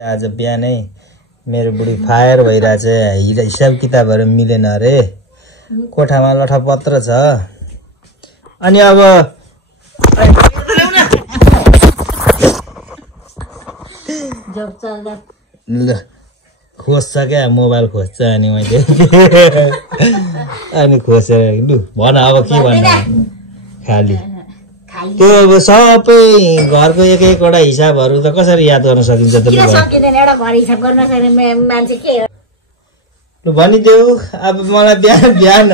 आज बिहानै मेरो बुढी फायर भइरहेछ। हिसाब किताबहरु मिलेन रे। कोठामा लठपत्र छ। अनि अब जब चल्दा खोज्छ क्या, मोबाइल खोज्छ। अनि मैले अनि खोजेर लु भन अब के भन्नु। खाली त्यो अब सबै घरको एक एकवटा हिसाबहरु त कसरी याद गर्न सकिन्छ त? किन सकिदैन? एउटा घर हिसाब गर्न सक्ने मान्छे के हो? लु भनिदेऊ। अब मलाई बिहान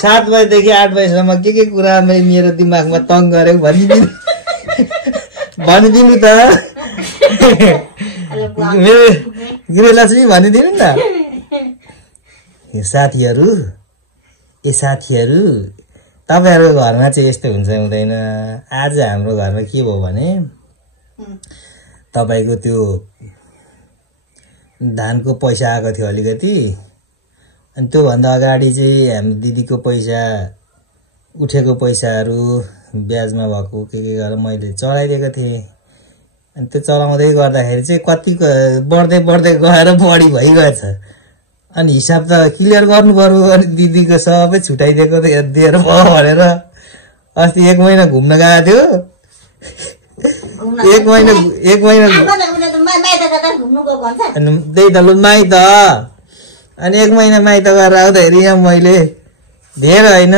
7 बजेदेखि 8 बजेसम्म के कुरा मेरो दिमागमा तंग गरेको भनिदिनु त। मेरो गृहलक्ष्मी भनिदिनु न। साथीहरु तपाईहरुको घरमा चाहिँ यस्तो हुन्छ हुँदैन? आज हाम्रो घरमा के भयो भने तपाईको त्यो धानको पैसा आएको थियो अलिकति। अनि त्यो भन्दा अगाडि चाहिँ हामी दिदीको पैसा उठेको पैसाहरु ब्याजमा भएको के गरेर मैले चढाइदिएको थिएँ। अनि त्यो चलाउँदै गर्दाखेरि चाहिँ कति बढ्दै गएर बढी भइगएछ। अनि हिसाब त क्लियर गर्नु पर्यो। अनि दिदीको सबै छुटाइदिएको दिएर भयो भनेर अस्ति 1 महिना घुम्न गएको थियो। एक महिना अनि त्यही त लु माइत। अनि 1 महिना माइत गएर आउँदाखेरि यहाँ मैले धेरै होइन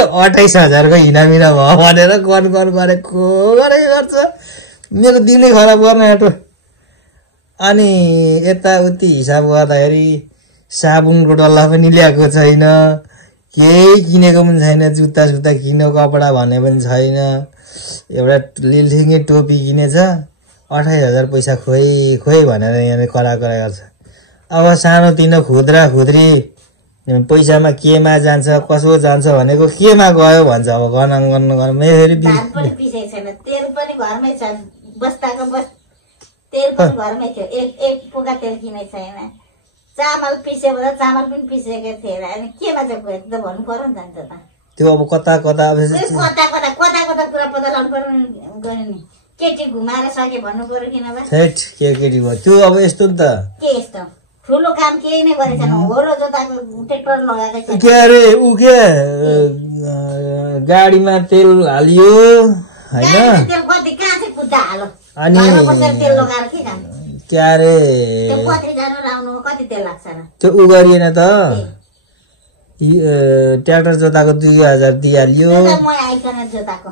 28,000 को हिनामिना भयो भनेर गर्न गरेको गर्छ। मेरो दिनै खराब गर्न आँट्यो। अनि यताउति हिसाब गर्दाखेरि साबुनको डल्ला पनि ल्याएको छैन, केही किनेको पनि छैन, जुत्ता किन्यो, कपडा भने पनि छैन। एउटा लिलठिङ्गे टोपी किनेछ, 28,000 पैसा खोइ भनेर यहाँ करा गर्छ। अब सानो तिनो खुद्री पैसामा केमा जान्छ कसो जान्छ भनेको केमा गयो भन्छ। अब गर्न फेरि धान पनि पिसेको छैन, तेल पनि घरमै छ, बस्ताको तेल पनि घरमै थियो, एक पोका तेल किनेको छैन। चामल पिस्यो भने चामल पनि पिसेको थिएन। अनि केमा चाहिँ गयो त भन्नु पर्यो नि त। त्यो अब कता अब कता कुरा पत्ता लाग्नु पर्यो नि। केटी घुमाएर सके भन्नु पर्यो कि नभए केटी भयो त्यो। अब यस्तो नि त के यस्तो ठुलो काम केही नै गरेको छैन। होरो जोताको ट्र्याक्टर लगाएको के अरे उ के गाडीमा तेल हालियो हैन? तेल कति कहाँ चाहिँ कुद्दा हालो? अनि तेल लगाएर के काम? के अरे त्यो पत्री जानु लाउनु कति तेल लाग्छ र? त्यो उ गरिएन त। ट्र्याक्टर जोताको 2000 दिइहाल्यो। म आइकन जोताको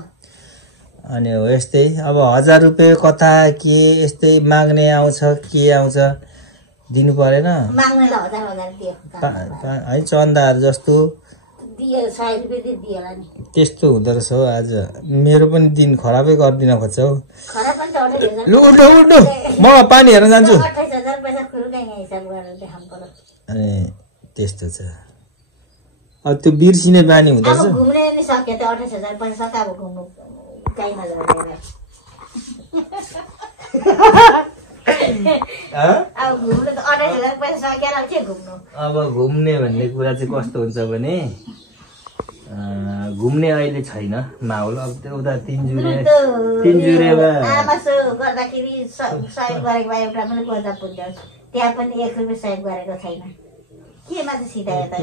अनि हो यस्तै। अब 1000 रुपैयाँ कथा के यस्तै माग्ने आउँछ के आउँछ दिनु परेन? माग्नेलाई 1000 दियो है चन्दाहरु जस्तो दियो, 100 रुपैयाँ दियो होला नि। त्यस्तो हुँदो रहेछ हौ। आज मेरो पनि दिन खराबै गरिदिन खोज्छ हौ। खराब पनि 28,000। लु उठ्नु म पानी हेर्न जान्छु। 28,000 पैसा खुल्कै हिसाब गरेर देखाउनु पर्यो। अनि त्यस्तो छ। अब त्यो बिर्सिने बानी हुँदो अब रहेछ। घुम्ने नि सक्यो त 28,000 पैसा सका अब घुम्नु काइमा गएर। अब घुम्नु त 28,000 पैसा सकेर के घुम्नु? अब घुम्ने भन्ने कुरा चाहिँ कस्तो हुन्छ भने घुम्ने अहिले छैन माहौल। अब त्यो उता तिनजुरेमा आमासो गर्दाखेरि सहयोग गरेको भए एउटा पनि गर्दा पुग्थ्यो। त्यहाँ पनि 1 रुपैयाँ सहयोग गरेको छैन। केमा चाहिँ सिधायो त?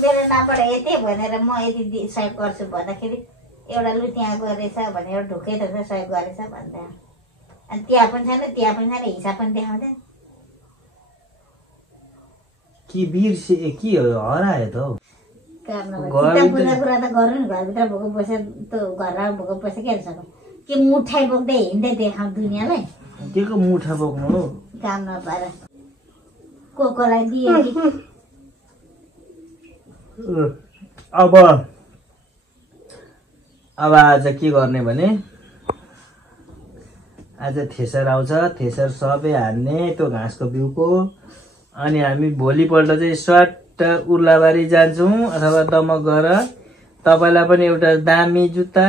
मेरो नामबाट यति भनेर म यति सहयोग गर्छु भन्दाखेरि एउटा लु त्यहाँ गरेछ भने एउटा ढुक्कै सहयोग गरेछ भन्दा। अनि त्यहाँ पनि छैन हिसाब पनि देखाउँदैन। के बिर्से के हरायो त हौ? कुरा त गर्नु नि। घरभित्र भोको पैसा त घरमा भोको पैसा के सक्नु? के मुठाई बोक्दै हिँड्दै देखाउँ दुनियाँलाई? के को मुठा बोक्नु हो? काम नपाएर कोलाई दिए कि अब आज के गर्ने भने आज थ्रेसर आउँछ। थ्रेसर सबै हान्ने त्यो घाँसको बिउको। अनि हामी भोलिपल्ट चाहिँ स्वाट उर्लाबारी जान्छौँ अथवा दमक गएर। तपाईलाई पनि एउटा दामी जुत्ता,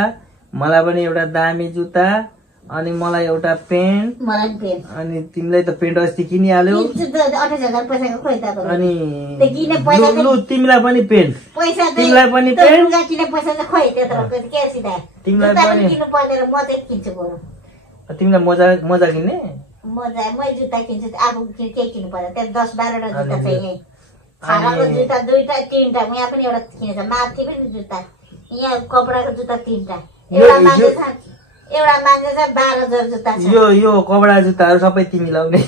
मलाई पनि एउटा दामी जुत्ता, अनि मलाई एउटा पेन्ट। मलाई पेन्ट। अनि तिमीलाई त पेन्ट अस्ति किनिहाल्यौ। 28,000 पैसाको खोइ त। अनि लु तिमीलाई पनि पेन्ट, तिमीलाई पनि पेन्ट किने पैसा चाहिँ खोइ त्यत्रो के सिधा तिमीलाई पनि किन्नु पर्दैन। म चाहिँ किन्छु बरु। तिमीलाई मोजा किन्ने मै जुत्ता किन्छु आफू के किन्नु पर्छ त्यहाँ 10-12 वटा जुत्ता छ यहीँ छालाको जुत्ता 2टा 3टा यहाँ पनि एउटा किनेछ माथि पनि जुत्ता यहाँ कपडाको जुत्ता 3टा एउटा मान्छे छ 12 जुत्ता छ यो कपडा जुत्ताहरू सबै तिमी लाउने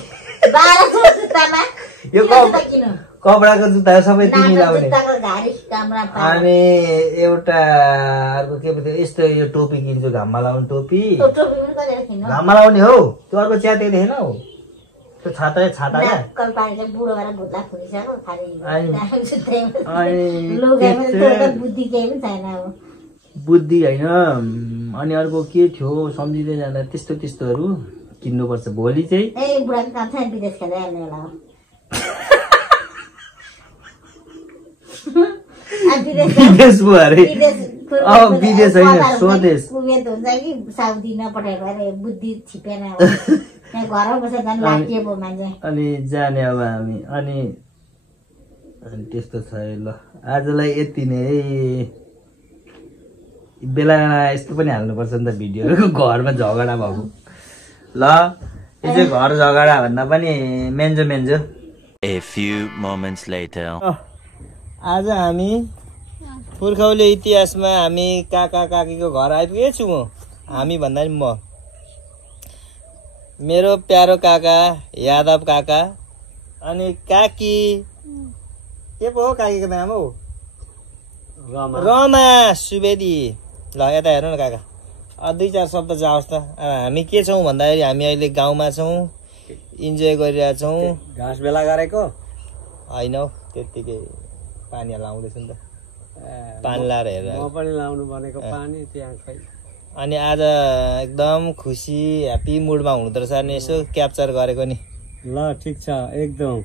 12 जुत्तामा यो कपडाको जुत्ताहरू सबै तिमी लाउने अनि एउटा अर्को के भन्छ यस्तो यो टोपी किन्छु घाममा लाउने टोपी घाममा लाउने हो त्यो अर्को च्याते देखेन हौ त्यो छाता बुद्धि होइन अनि अर्को के थियो सम्झिँदै जाँदा त्यस्तोहरू किन्नुपर्छ भोलि चाहिँ विदेश भयो अरे विदेश होइन स्वदेश कुवेत हुन्छ कि साउदी नपठाएको अरे बुद्धि छिपेन घरमा बसेर झन् लाटिए पो मान्छे अनि जाने अब हामी अनि त्यस्तो छ ल आजलाई यति नै है बेला यस्तो पनि हाल्नुपर्छ नि त भिडियोहरू घरमा झगडा भएको ल यो चाहिँ घर झगडा भन्दा पनि Menjo A few moments later. आज हामी पुर्खौली इतिहासमा हामी काका काकीको घर आइपुगेको छु म हामी भन्दा पनि म मेरो प्यारो काका यादव काका अनि काकी के पो हो काकीको नाम हौ रमा सुवेदी ल यता हेर्नु न काका 2-4 शब्द जाओस् त हामी के छौँ भन्दाखेरि हामी अहिले गाउँमा छौँ इन्जोय गरिरहेछौँ घाँस बेला गरेको होइन हौ त्यत्तिकै पानी लाउँदैछु नि त पानी लाएर हेरेर म पनि लाउनु भनेको पानी त्यहाँ खै अनि आज एकदम खुसी ह्याप्पी मुडमा हुनुहुँदो रहेछ अनि यसो क्याप्चर गरेको नि ल ठिक छ एकदम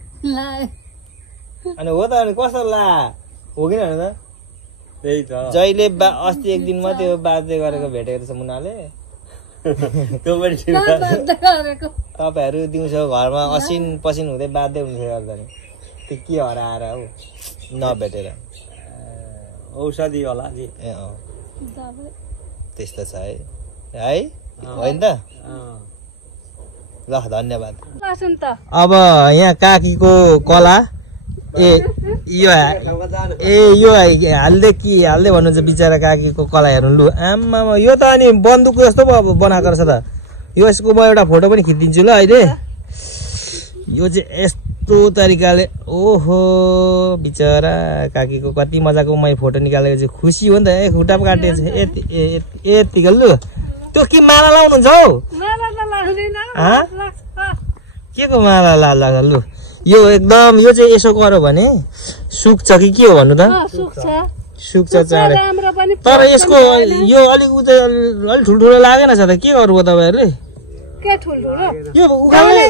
अनि हो त अनि कस्तो ला हो कि त त्यही त जहिले अस्ति एक दिन मात्रै बाध्य गरेको भेटेको रहेछ मुनाले त्यो पनि तपाईँहरू दिउँसो घरमा असिन पसिन हुँदै बाध्य हुन्थ्यो गर्दा नि त्यो के हराएर हौ नभेटेर औषधि होला जी ए अँ त्यस्तो छ है होइन त ल धन्यवाद अब यहाँ काकीको कला यो हाल्दै भन्नुहुन्छ बिचरा काकीको कला हेर्नु लु आम्मा यो त अनि बन्दुक जस्तो पो अब बनाएको रहेछ त यसको म एउटा फोटो पनि खिचिदिन्छु ल अहिले यो चाहिँ यस्तो तरिकाले ओहो बिचरा काकीको कति मजाको मैले फोटो निकालेको चाहिँ खुसी हो नि त खुट्टा पो काटिएको छ यतिको लु त्यो के माला लाउनुहुन्छ हौ के को माला लाग्छ लु यो एकदम यो चाहिँ यसो गर्यो भने सुक्छ कि के हो भन्नु त सुक्छ चाँडै तर यसको यो अलिक अलिक ठुल्ठुलो लागेन छ त के गर्नु हो तपाईँहरूले यो उखाल्ने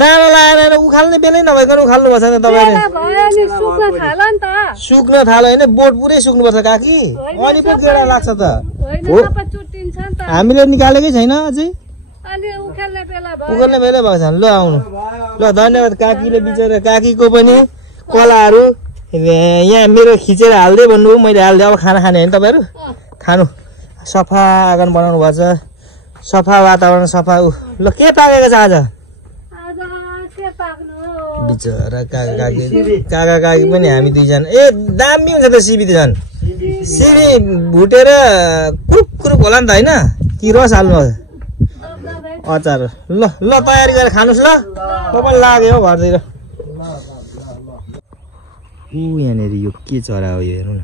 दाना लगाएर उखाल्ने बेलै नभइकन उखाल्नु पर्छ नि तपाईँले सुक्न थाल्यो होइन बोट पुरै सुक्नुपर्छ काकी अनि पो गेडा लाग्छ त हामीले निकालेकै छैन अझै उखाल्ने बेला भएको छ ल आउनु ल धन्यवाद काकीले बिचरा काकीको पनि कलाहरू यहाँ मेरो खिचेर हाल्दै भन्नुभयो मैले हालिदिएँ अब खाना खाने होइन तपाईँहरू खानु सफा आँगन बनाउनु भएको छ सफा वातावरण सफा ल के पाकेको छ आज बिचरा काका काकी पनि हामी दुईजना ए दामी हुन्छ त सिबी त झन् सिबी भुटेर कुरुक कुरुक होला नि त होइन कि रस हाल्नु अचार ल ल तयारी गरेर खानुहोस् ल तपाईँ लाग्यो हौ घरतिर यहाँनिर यो के चरा हो यो हेर्नु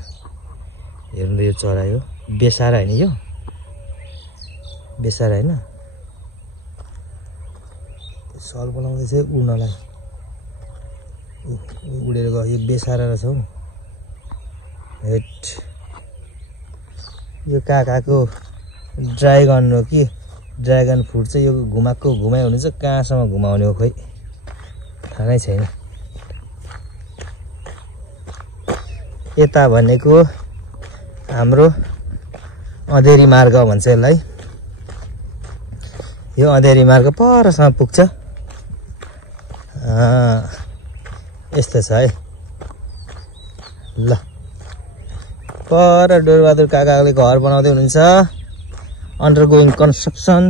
न यो चरा यो बेसारा होइन यो बेसारा होइन सल बनाउँदैछ उड्नलाई उडेर गयो यो बेसारा रहेछ हौ हेट यो काकाको ड्राइगन हो कि ड्रागन फ्रुट चाहिँ यो घुमाएको घुमाइ हुनुहुन्छ कहाँसम्म घुमाउने हो खोइ थाहा नै छैन यता भनेको हाम्रो अँधेरी मार्ग भन्छ यसलाई यो अँधेरी मार्ग परसम्म पुग्छ यस्तो छ है ल पर डोरबहादुर काकाले घर बनाउँदै हुनुहुन्छ अन्डरगोइङ कन्स्ट्रक्सन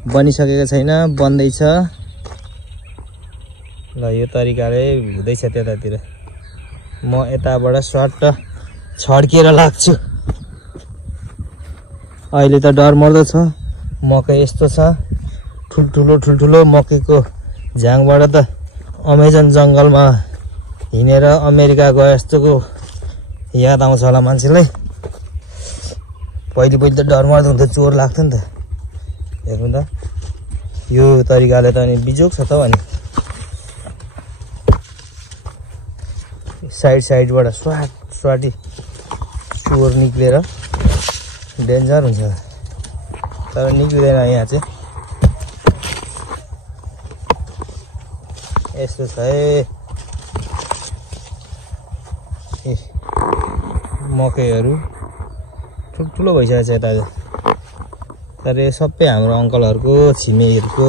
बनिसकेको छैन, बन्दैछ। ल यो तरिकाले हुँदैछ त्यतातिर। म यताबाट सर्ट छड्किएर लाग्छु। अहिले त डर मर्दो छ। मकै यस्तो छ, ठुल्ठुलो मकैको झाङबाट त अमेजन जङ्गलमा हिँडेर अमेरिका गए जस्तोको याद आउँछ होला मान्छेलाई। पहिले त डर मर्दो हुन्थ्यो, चोर लाग्थ्यो नि त। हेर्नु त यो तरिकाले त अनि बिजोग छ त अनि साइडबाट स्वाटी चोर निक्लेर डेन्जर हुन्छ, तर निक्लिँदैन यहाँ चाहिँ। यस्तो छ है मकैहरू, ठुल्ठुलो भइसकेको छ यता। तर यो सबै हाम्रो अङ्कलहरूको छिमेकीहरूको